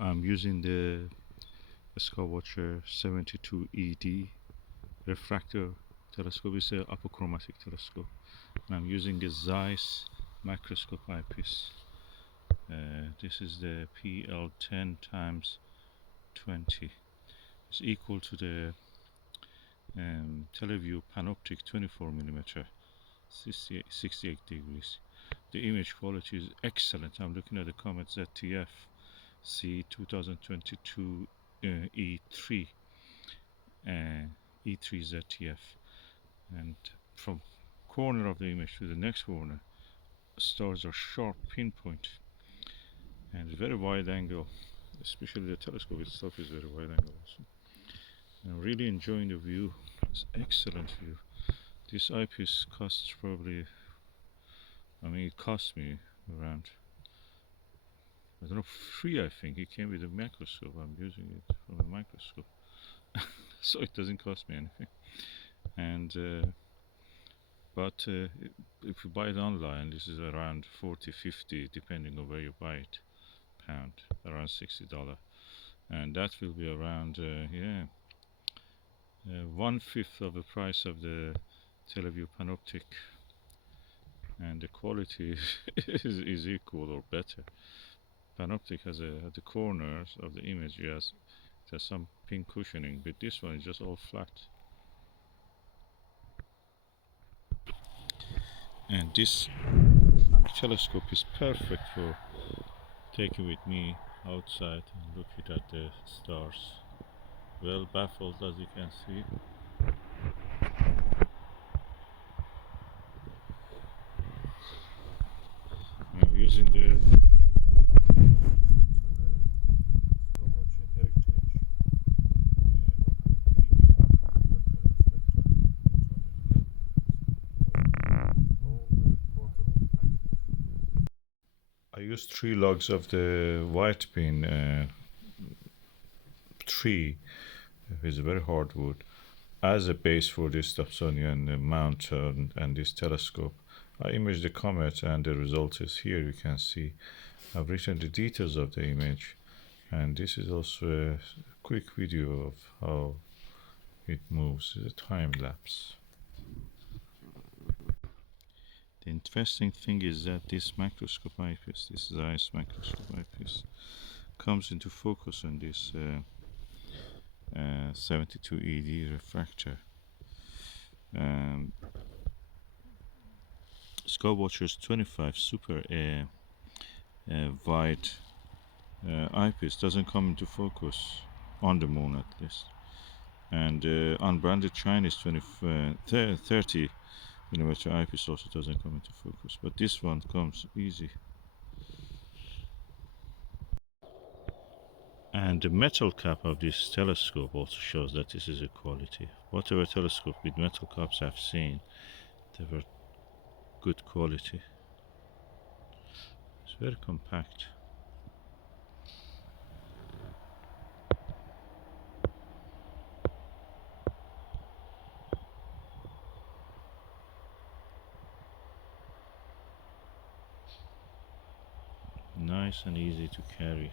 I'm using the Skywatcher 72 ED refractor telescope. It's an apochromatic telescope, and I'm using a Zeiss microscope eyepiece. This is the Pl-10x 20. It's equal to the Televue Panoptic 24mm, 68 degrees. The image quality is excellent. I'm looking at the Comet ZTF C 2022 E3 ZTF, and from corner of the image to the next corner, stars are sharp pinpoint and very wide angle. Especially the telescope itself is very wide angle also. I'm really enjoying the view. It's excellent view. This eyepiece costs probably, it cost me around, I don't know, free. I think it came with a microscope. I'm using it from a microscope, so it doesn't cost me anything. And but if you buy it online, this is around 40-50, depending on where you buy it, pound, around $60, and that will be around 1/5 of the price of the Televue Panoptic, and the quality is equal or better. Panoptic has at the corners of the image, it has some pin cushioning, but this one is just all flat. And this telescope is perfect for taking with me outside and looking at the stars. Well baffled, as you can see. I'm using the Skywatcher Heritage I used 3 logs of the white pin tree, is a very hard wood, as a base for this Dobsonian mount and this telescope. I imaged the comet, and the result is here. You can see I've written the details of the image, and this is also a quick video of how it moves. It's a time lapse. The interesting thing is that this microscope eyepiece, this Zeiss microscope eyepiece, comes into focus on this 72 ED refractor. Skywatcher's 25 super wide eyepiece doesn't come into focus on the moon, at least, and unbranded Chinese 30mm eyepiece also doesn't come into focus, but this one comes easy. And the metal cap of this telescope also shows that this is a quality. Whatever telescope with metal caps I've seen, they were good quality. It's very compact. Nice and easy to carry.